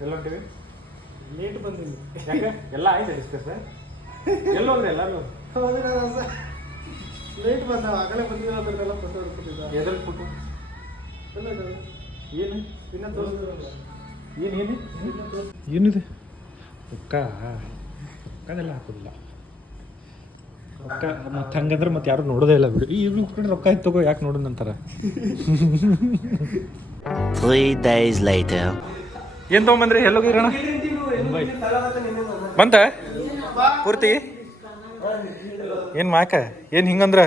ಎಲ್ಲ ಹೊಂಟಿವಿ ಲೇಟ್ ಬಂದಿವಿ. ಯಾಕೆ ಎಲ್ಲ ಆಯ್ತು ಡಿಸ್ಕಸ್ ಎಲ್ಲೋಗ್ರಿ ಎಲ್ಲರೂ ಲೇಟ್ ಬಂದ ಆಗಲೇ ಬಂದಿಲ್ಲ ಅದನ್ನೆಲ್ಲ ಫೋಟೋ ಹಿಡ್ಕೊಂಡಿದ್ದ ಎದ್ರಲ್ಲಿ ಫೋಟೋ ಎಲ್ಲ ಇದೆ. ಏನು ಇನ್ನ ತೋರಿಸಿದ್ರಲ್ಲ ಏನಿದೆ ರೊಕ್ಕ ರೊಕ್ಕದೆಲ್ಲ ಹಾಕೋದಿಲ್ಲ ರೊಕ್ಕ ಮತ್ತೆ ಹಂಗಂದ್ರೆ ಮತ್ತೆ ಯಾರು ನೋಡೋದೇ ಇಲ್ಲ ಬಿಡು ಈ ಇವ್ರು ರೊಕ್ಕ ಇತ್ತು ತಗೋ ಯಾಕೆ ನೋಡೋಣ ಅಂತಾರೆ 3 days later. ಏನು ತೊಗೊಂಬಂದ್ರಿ ಎಲ್ಲೋಗಿರೋಣ ಬಂತ ಪೂರ್ತಿ ಏನು ಮಾಕ ಏನು ಹಿಂಗಂದ್ರ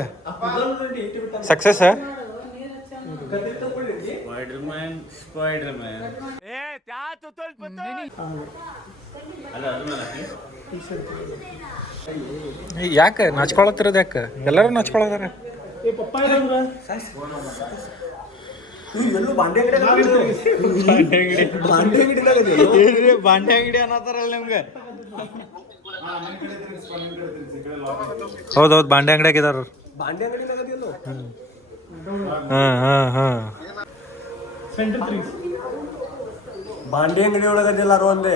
ಸಕ್ಸಸ್ ಯಾಕೆ ನಾಚ್ಕೊಳತ್ತಿರೋದು ಯಾಕೆ ಎಲ್ಲರೂ ನಾಚ್ಕೊಳದಾರ ಬಾಂಡೆ ಅಂಗಡಿ ಅನ್ನತ್ತಾರಲ್ಲ ನಿಮ್ಗೆ ಹೌದೌದು ಬಾಂಡೆ ಅಂಗಡಿ ಆಗಿದಾರ ಬಾಂಡೆ ಅಂಗಡಿ ಒಳಗದಿಲ್ಲ ಒಂದೇ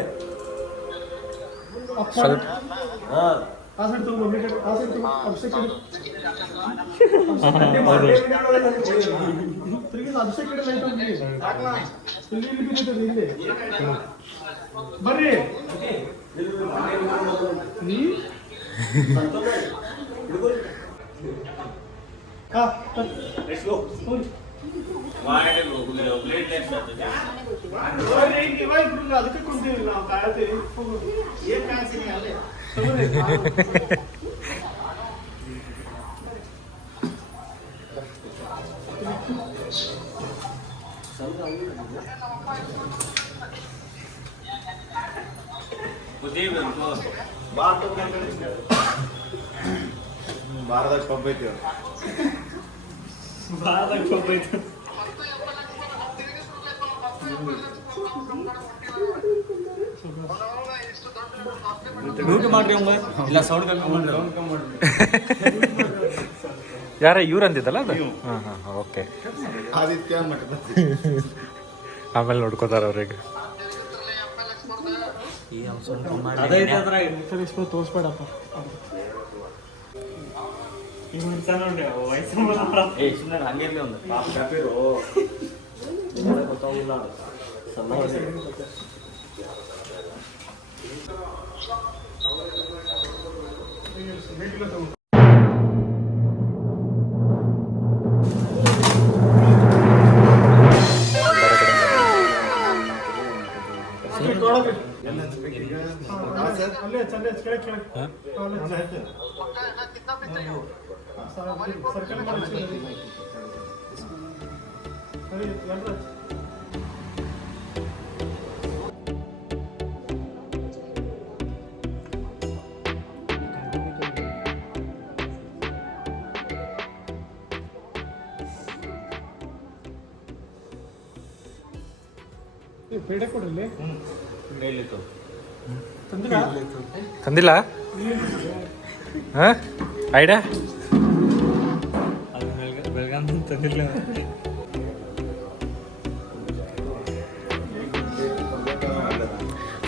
ಸ್ವಲ್ಪ ಬರ್ರಿ ಅದಕ್ಕೆ ಕುಂತೀವಿ ನಾವು ಕಾಯ್ತೀವಿ ಏನ್ ಕಾಯ್ತೀನಿ ಅಲ್ಲೇ ಭಾರತದಾಗ ಪಬ್ ಐತಿ ಯಾರ ಇವ್ರು ಅಂದಿದ್ದಲ್ಲ ಅದು ಹಾಂ ಹಾಂ ಓಕೆ ಆದಿತ್ಯ ಆಮೇಲೆ ನೋಡ್ಕೋತಾರ ಅವ್ರಿಗೆ ತೋರಿಸ್ಬೇಡಪ್ಪ ಪೇಡೆ ಕೊಡ್ರಿ ತಂದಿಲ್ಲ ಹಾಂ ಐಡಿಯಾ ಬೆಳಗಾಂ ತಂದಿಲ್ಲ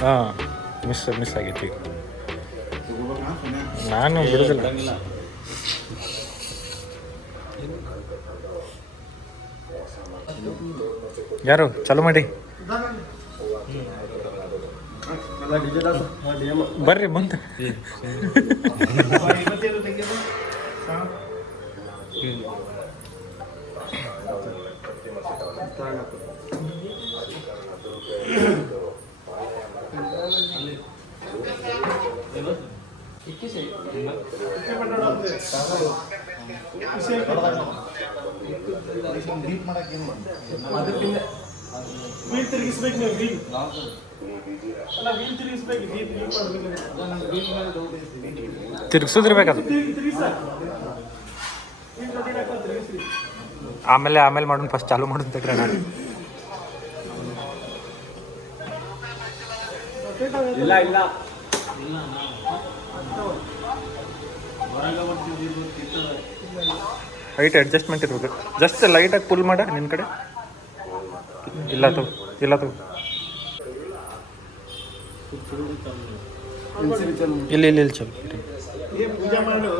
ಹಾಂ ಮಿಸ್ ಆಗೈತಿ ನಾನು ಬಿಡುದಿಲ್ಲ ಯಾರು ಚಾಲು ಮಾಡಿ ಬರ್ರಿ ಮುಂದೆ ವೀಲ್ ತಿರುಗಿಸ್ಬೇಕು ನೀವು ವೀಲ್ ಅಲ್ಲ ವೀಲ್ ತಿರುಗಿಸ್ಬೇಕು ತಿರ್ಗಿಸೋದಿರ್ಬೇಕದು ಆಮೇಲೆ ಮಾಡೋಣ ಫಸ್ಟ್ ಚಾಲು ಮಾಡೋಣ ತಗ್ರೆ ನಾನು ಇಲ್ಲ ಇಲ್ಲ ಲೈಟ್ ಅಡ್ಜಸ್ಟ್ಮೆಂಟ್ ಇರ್ಬೇಕು ಜಸ್ಟ್ ಲೈಟಾಗಿ ಪುಲ್ ಮಾಡ ನಿನ್ನ ಕಡೆ ಇಲ್ಲ ತಗೋ ಇಲ್ಲಿ ಇಲ್ಲಿ ಇಲ್ಲಿ ಚಲೋ ಪೂಜೆ ಮಾಡು.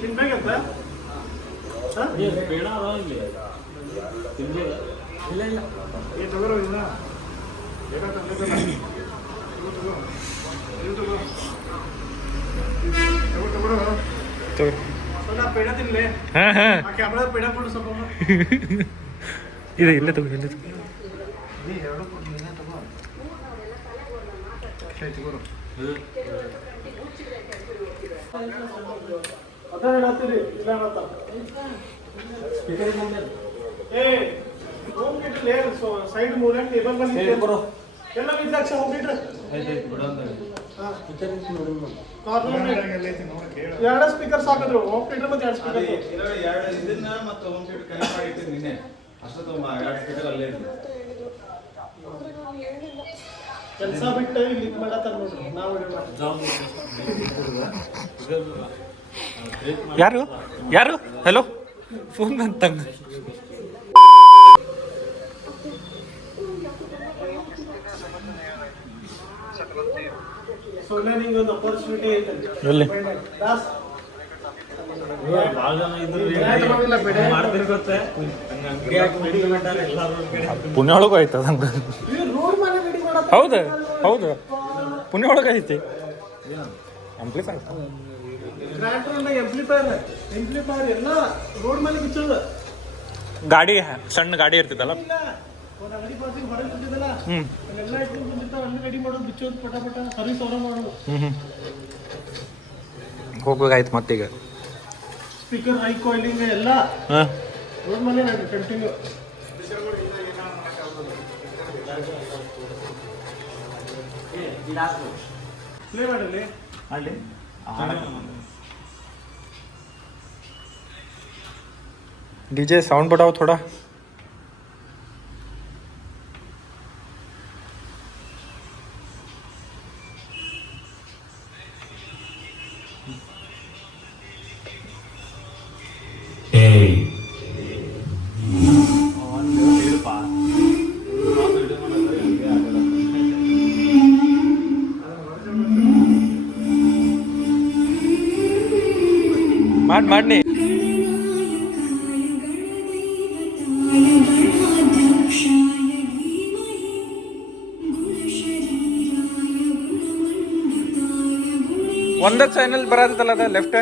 ತಿನ್ಬೇಕಂತ ತಗೋರೋ ಇಲ್ಲ ಪೇಡ ತಿನ್ಲೆ. ಹಾಂ ಹಾಂ ಕ್ಯಾಮ್ರಾ ಪೇಡ ಕೊಡು ಸ್ವಲ್ಪ. ಇದೆ ಇಲ್ಲೇ ತಗೋ ಇಲ್ಲೇ ತಗೋ. ಎರಡು ಕೊಡು ನೀನೇ ತಗೋ. ತಗೋರು ಅದೇ ಹೇಳ್ತೀರಿ ಇಲ್ಲ ಅಂತ. ಏ ಹೋಗ್ಬಿಟ್ರೆ ಸೈಡ್ ಮೂಲೆ ಟೇಬಲ್ ಬಂದು ಎಲ್ಲ ಬಿದ್ದಾಕ್ಷ ಹೋಗ್ಬಿಟ್ರೆ ಎರಡು ಸ್ಪೀಕರ್ ಸಾಕಿದ್ರು ಹೋಮ್ ಥಿಯೇಟರ್ ಮತ್ತೆ ಎರಡು ಸ್ಪೀಕರ್ ಇದನ್ನ ಮತ್ತೆ ಹೋಮ್ ಥಿಯೇಟರ್ ಕನೆಕ್ಟ್ ಮಾಡಿಟ್ಟು ನಿನ್ನೆ ಅಷ್ಟೊತ್ತು 2 ಸ್ಪೀಕರ್ ಅಲ್ಲೇ ಇತ್ತು. ಕೆಲಸ ಬಿಟ್ಟು ಇಲ್ಲಿ ಮಾಡತ್ತಾರ ನೋಡ್ರಿ ನಾವು ಯಾರು ಯಾರು ಹಲೋ ಫೋನ್ ಅಂತಂಗ ಸೋನಿಯಾ ನಿಂಗೆ ಒಂದು ಅಪರ್ಚುನಿಟಿ ಐತಲ್ಲ ಎಲ್ಲಿ ಪುಣ್ಯ ಒಳಗೂ ಆಯ್ತು ಅದಂಗ ಹೌದು ಹೌದು ಪುಣ್ಯ ಒಳಗೆ ಐತಿ ಆಂಪ್ಲಿಫೈರ್ ಎಂಪ್ಲಿಫೈರ್ ಎಲ್ಲ ರೋಡ್ ಮೇಲೆ ಬಿಚ್ಚೋದು. ಗಾಡಿ ಸಣ್ಣ ಗಾಡಿ ಇರ್ತಿದ್ದಲ್ಲ ಒಂದು ಅಂಗಡಿ ಬಾಜಿಗೆ ಹೊರಗೆ ಬಿಟ್ಟಿದ್ದಲ್ಲ ಅಲ್ಲೆಲ್ಲ ಇಟ್ಕೊಂಡು ಬಂದಿರ್ತಾವ ಅಲ್ಲಿ ರೆಡಿ ಮಾಡೋದು ಬಿಚ್ಚೋದು ಪಟ ಪಟ ಸರ್ವಿಸ್ ಅವರ ಮಾಡೋದು. ಹೋಗ್ಬೇಕಾಯ್ತು ಮತ್ತೀಗ ಸ್ಪೀಕರ್ ಹೈ ಕಾಯಿಲಿಂಗ್ ಎಲ್ಲ ಹಾಂ ರೋಡ್ ಮೇಲೆ ಕಂಟಿನ್ಯೂ. ಪ್ಲೇ ಮಾಡಲಿ ಅಲ್ಲಿ डीजे साउंड बढ़ाओ थोड़ा. ಮಾಡ್ನಿ ಒಂದ ಚಾನೆಲ್ ಬರತ್ತಲ್ಲ ಅದ ಲೆಫ್ಟ್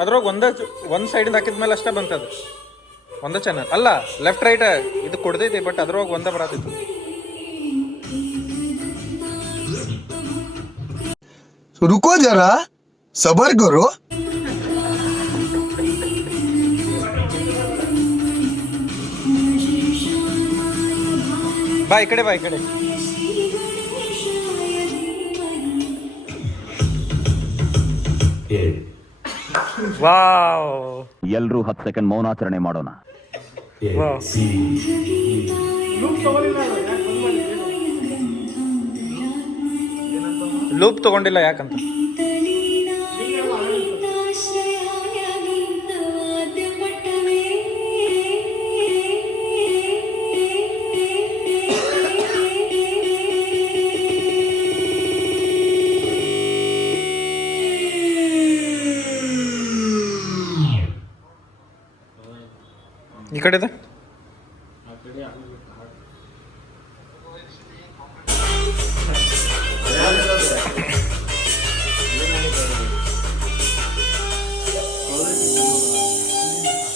ಅದ್ರೊಳಗೆ ಒಂದು ಸೈಡಿಂದ ಹಾಕಿದ್ಮೇಲೆ ಅಷ್ಟೇ ಬಂತದು ಒಂದ ಚಾನಲ್ ಅಲ್ಲ ಲೆಫ್ಟ್ ರೈಟ್ ಇದು ಕೊಡ್ದೈತಿ ಬಟ್ ಅದ್ರೊಳಗೆ ಒಂದ ಬರತ್ತಿತ್ತು. रुको जरा सबर करो. ಬಾ ಈ ಕಡೆ ಬಾ ಈ ಕಡೆ. ವಾವ್ ಎಲ್ರೂ 10 ಸೆಕೆಂಡ್ ಮೌನಾಚರಣೆ ಮಾಡೋಣ. ಲೂಪ್ ತಗೊಂಡಿಲ್ಲ ಯಾಕಂತ. ಈ ಕಡೆದ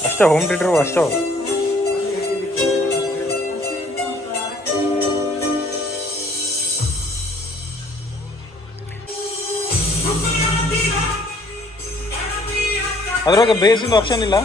ಅಷ್ಟೇ ಹೋಮ್ ಥಿಯೇಟರ್ ಅಷ್ಟೇ. ಅದ್ರೊಳಗೆ ಬೇಸಿಂದ ಆಪ್ಷನ್ ಇಲ್ಲ.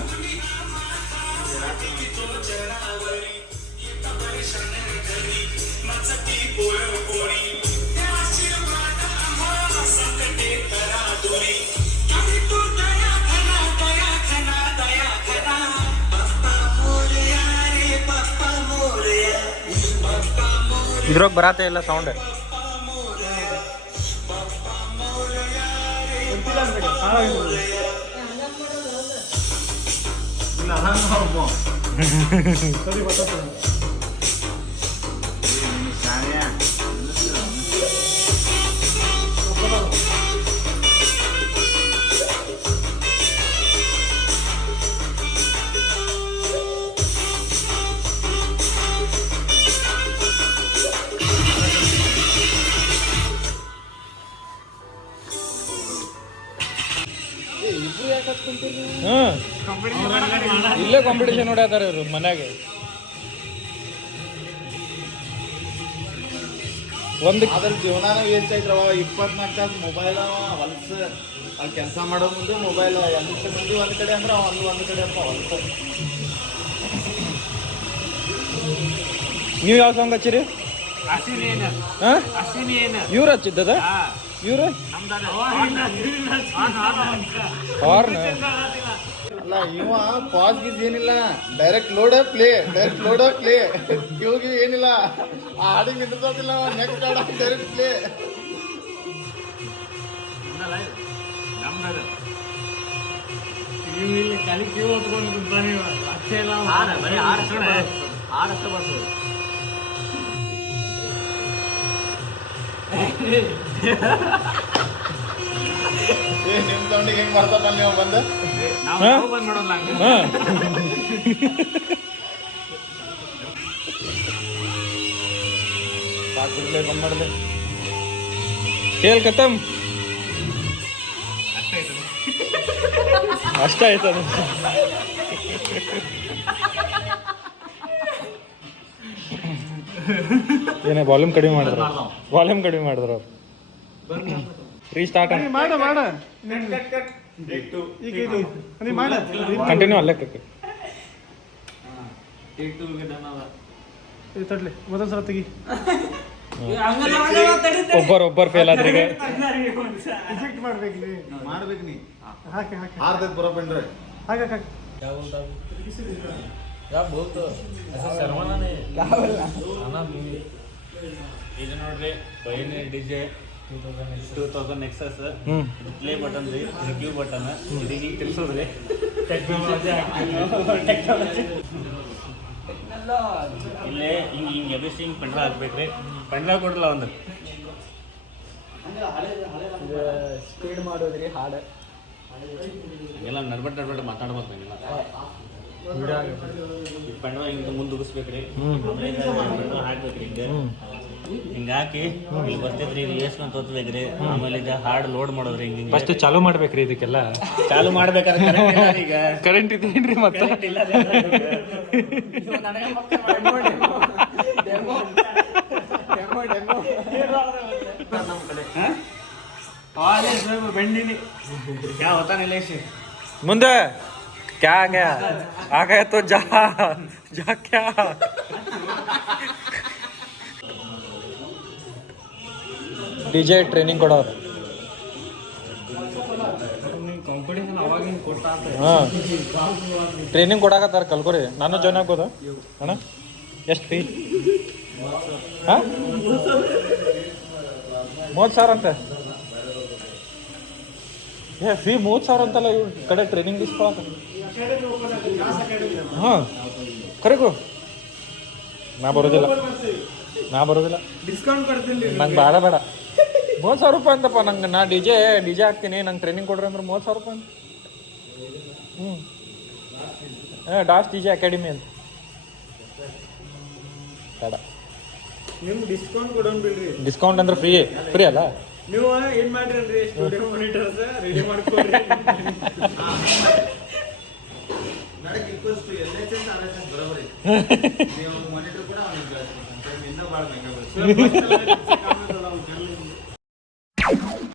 ಇದ್ರೊಳಗೆ ಬರತ್ತೆ ಇಲ್ಲ ಸೌಂಡ್. ಸರಿ ಗೊತ್ತಾಗ್ತದೆ. ಇಲ್ಲೇ ಕಾಂಪಿಟೇಷನ್ ನೋಡ್ಯಾತಾರ ಇವರು ಮನ್ಯಾಗ. ಒಂದು ಅದ್ರ ಜೀವನಾನ ವೇಸ್ಟ್ ಐತ್ರವ. 24 ತಾಸು ಮೊಬೈಲ್ ಹೊಲ್ಸ ಅಲ್ಲಿ ಕೆಲಸ ಮಾಡೋ ಮುಂದೆ ಮೊಬೈಲ್ ಎಂಟು ಮಂದಿ ಒಂದ್ ಕಡೆ ಅಂದ್ರೆ ಒಂದ್ ಕಡೆ ಅಂತ ಹೊಲ್ಸ. ನೀವು ಯಾವ ಸಾಂಗ್ ಹಚ್ಚಿರಿ? ಇವ್ರು ಹಚ್ಚಿದ್ದದ? ಇವ್ರು ಹಾರ್ನ್ ಅಲ್ಲ ಇವ ಪಾಸ್ ಗೀಸ್ ಏನಿಲ್ಲ, ಡೈರೆಕ್ಟ್ ಲೋಡ್ ಪ್ಲೇ ಇವಾಗ ಏನಿಲ್ಲ. ಆ ಹಾಡಿಗೆ ನಿಂದಿರ್ತಿಲ್ಲ, ನೆಕ್ಸ್ಟ್ ಹಾಡ ಡೈರೆಕ್ಟ್ ಪ್ಲೇ. ನಿಮ್ ಸೌಂಡಿಗೆ ಹೆಂಗ್ ಮಾಡ್ತಾರ ನೀವು ಬಂದ? ಸಾಕು ಬಂದ್ ಮಾಡಲಿ. ಖೇಲ್ ಖತಮ್. ಅಷ್ಟ ಆಯ್ತದ. ಏನೇ ವಾಲ್ಯೂಮ್ ಕಡಿಮೆ ಮಾಡಿದ್ರು ಅವ್ರು. ರೀಸ್ಟಾರ್ಟ್ ಮಾಡ ಈಗ ಇದು ನೀ ಮಾಡ ಕಂಟಿನ್ಯೂ ಅಲ್ಲೇ ತಡ್ಲಿ ಮೊದಲ ಸಲ ತೆಗಿ. ಒಬ್ಬರು ಫೇಲ್ ಆದ್ರೆ ರಿಜೆಕ್ಟ್ ಮಾಡ್ಬೇಕು ನೀ. ಮಾಡ್ಬೇಕು ನೀ. ಹಾಕಿ ಆರ್ದಕ್ಕೆ ಬರೋಬೇಡ್ರಿ. ಹಾಕಿ ಇದು ನೋಡ್ರಿ ಬೈನ್ ಡಿಜೆ 2000 ನೆಕ್ಸಸ್ ಪ್ಲೇ ಬಟನ್ ರೀ, ರಿವ್ಯೂ ಬಟನ್ ಇದೀಗ ತಿಳಿಸೋದ್ರಿ. ಟೆಕ್ನಾಲಜಿ ಇಲ್ಲೇ ಹಿಂಗೆ ಎವ್ರಿಥಿಂಗ್ ಪೆಂಡ್ರಾ ಹಾಕ್ಬೇಕ್ರಿ. ಪೆಂಡ್ರಾ ಕೊಡಲ್ಲ ಒಂದು ಸ್ಪೀಡ್ ಮಾಡೋದ್ರಿ ಹಾಡು ಹಂಗೆಲ್ಲ ನಡ್ಬಟ್ ಮಾತಾಡ್ಬೇಕು. ಹಂಗೆಲ್ಲ ಪೆಂಡ್ರಾ ಹಿಂಗೆ ಮುಂದೆ ಉಗಿಸ್ಬೇಕ್ರಿ. ಹಾಕ್ಬೇಕ್ರಿ ಹಿಂಗೆ ಹಾಕಿ ಇಲ್ಲಿ ಬರ್ತೈತ್ರಿ, ಇಲ್ಲಿ ಏಸ್ಕೊಂತ ಹೋಗ್ಬೇಕ್ರಿ. ಆಮೇಲೆ ಈಗ ಹಾಡು ಲೋಡ್ ಮಾಡೋದ್ರಿ. ಹಿಂಗೆ ಫಸ್ಟ್ ಚಾಲು ಮಾಡ್ಬೇಕ್ರಿ ಇದಕ್ಕೆಲ್ಲ. ಚಾಲು ಮಾಡ್ಬೇಕಾದ್ರೆ ಈಗ ಕರೆಂಟ್ ಇದೇನ್ರಿ ಮತ್ತೆ? क्या होता नहीं लेश ಮುಂದೆ क्या आ गया तो जा क्या. ಡಿಜೆ ಟ್ರೈನಿಂಗ್ ಕೊಡೋರು. ಕಾಂಪಿಟೇಷನ್ ಅವಾಗಿನ ಕೊಡ್ತಾ ಹಾಂ ಟ್ರೈನಿಂಗ್ ಕೊಡಾಕತ್ತಾರ, ಕಲ್ಕೋರಿ. ನಾನು ಜಾಯ್ನ್ ಆಗ್ಬೋದಾ ಅಣ್ಣ? ಎಷ್ಟು ಫೀ? ಹಾಂ 30,000 ಅಂತೆ. ಫೀ 30,000 ಅಂತಲ್ಲ ಇವ್ರ ಕಡೆ ಟ್ರೈನಿಂಗ್ ಇಸ್ಕೊಳಕ. ಹಾಂ ಕರೆಗು ನಾ ಬರೋದಿಲ್ಲ ಡಿಸ್ಕೌಂಟ್ ಕೊಡ್ತೀನಿ. ನಂಗೆ ಬೇಡ 30,000 ರೂಪಾಯಿ ಅಂತಪ್ಪ. ನಂಗೆ ನಾ ಡಿಜೆ ಹಾಕ್ತೀನಿ, ನಂಗೆ ಟ್ರೈನಿಂಗ್ ಕೊಡ್ರಿ ಅಂದ್ರೆ 30,000 ರೂಪಾಯಿ ಅಂತ. ಡಾಸ್ ಡಿಜೆ ಅಕಾಡೆಮಿ ಅಂತ ಬೇಡ. ನಿಮ್ಗೆ ಡಿಸ್ಕೌಂಟ್ ಕೊಡೋಣ ಬಿಡ್ರಿ. ಡಿಸ್ಕೌಂಟ್ ಅಂದ್ರೆ ಫ್ರೀ ಅಲ್ಲ. ನೀವು ಏನ್ ಮಾಡ್ರಿ ಸ್ಟುಡಿಯೋ ಮಾನಿಟರ್ಸ್ ರೆಡಿ ಮಾಡ್ಕೊಡ್ರಿ. ನಡಕ್ಕೆ ಇಕ್ವಲ್ಸ್ LHS RHS ಬರೋಬರಿ. ನೀವು ಮಾನಿಟರ್ ಕೂಡ ಅವನಿಗೆ ಇನ್ನೂ ಭಾಳ